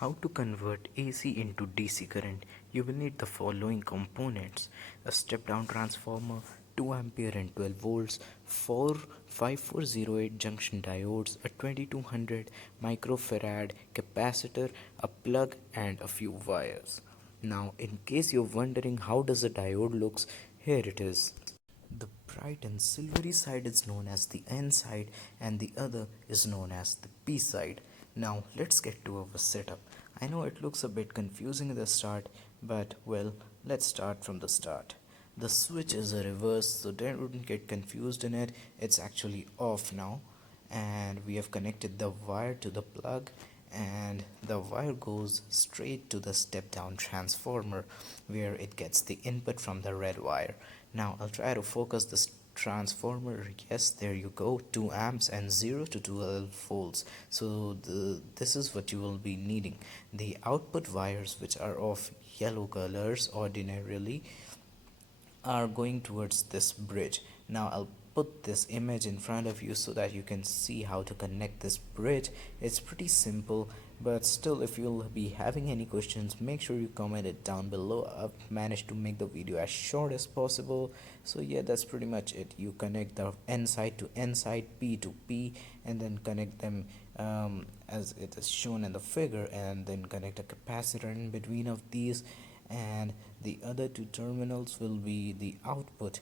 How to convert AC into DC current? You will need the following components: a step down transformer, 2 ampere and 12 volts, 5408 junction diodes, a 2200 microfarad capacitor, a plug, and a few wires. Now, in case you're wondering how does a diode looks, here it is. The bright and silvery side is known as the N side and the other is known as the P side. Now let's get to our setup. I know it looks a bit confusing at the start, but well, let's start from the start. The switch is a reverse, so don't get confused in it. It's actually off now, and we have connected the wire to the plug, and the wire goes straight to the step down transformer where it gets the input from the red wire. Now I'll try to focus this transformer. Yes, there you go, 2 amps and 0 to 12 volts. So this is what you will be needing. The output wires, which are of yellow colors ordinarily, are going towards this bridge. Now I'll put this image in front of you so that you can see how to connect this bridge. It's pretty simple, but still, if you'll be having any questions, make sure you comment it down below. I've managed to make the video as short as possible. So yeah, that's pretty much it. You connect the N side to N side, P to P, and then connect them as it is shown in the figure, and then connect a capacitor in between of these, and the other two terminals will be the output.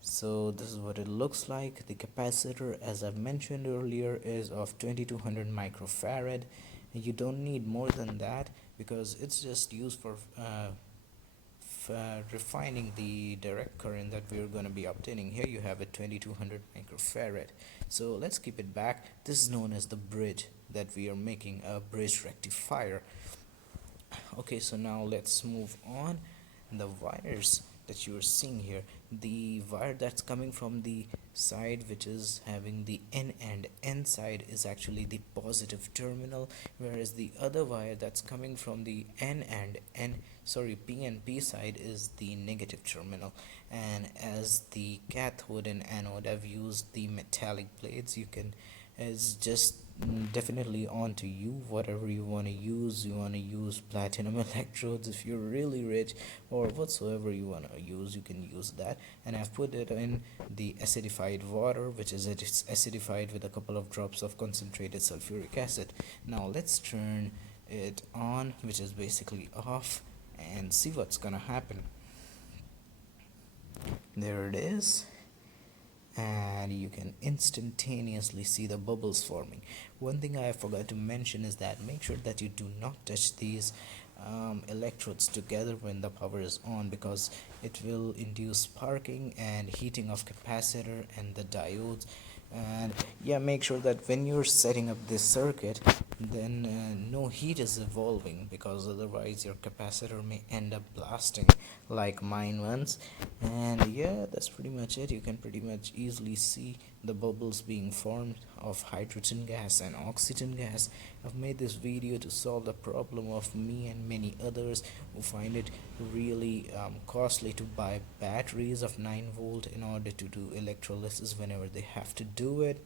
So this is what it looks like. The capacitor, as I've mentioned earlier, is of 2200 microfarad. You don't need more than that because it's just used for refining the direct current that we're going to be obtaining. Here you have a 2200 microfarad. So let's keep it back. This is known as the bridge that we are making, a bridge rectifier. Okay, so now let's move on. The wires that you are seeing here, the wire that's coming from the side which is having the N and N side is actually the positive terminal, whereas the other wire that's coming from the P and P side is the negative terminal. And as the cathode and anode, I've used the metallic plates. You can, it's just definitely on to you. Whatever you want to use, you want to use platinum electrodes if you're really rich, or whatsoever you want to use, you can use that. And I've put it in the acidified water, which is it's acidified with a couple of drops of concentrated sulfuric acid. Now let's turn it on, which is basically off, and see what's gonna happen. There it is, and you can instantaneously see the bubbles forming. One thing I forgot to mention is that make sure that you do not touch these electrodes together when the power is on, because it will induce sparking and heating of capacitor and the diodes. And yeah, make sure that when you're setting up this circuit, then no heat is evolving, because otherwise your capacitor may end up blasting like mine once. And yeah, that's pretty much it. You can pretty much easily see the bubbles being formed of hydrogen gas and oxygen gas. I've made this video to solve the problem of me and many others who find it really costly to buy batteries of 9 volt in order to do electrolysis whenever they have to do it.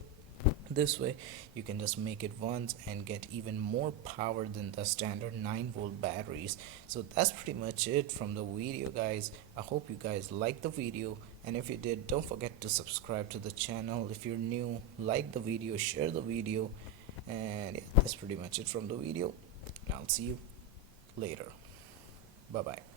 This way you can just make it once and get even more power than the standard 9 volt batteries. So that's pretty much it from the video, guys. I hope you guys liked the video, and if you did, don't forget to subscribe to the channel. If you're new, like the video, share the video, and yeah, that's pretty much it from the video. I'll see you later. Bye bye.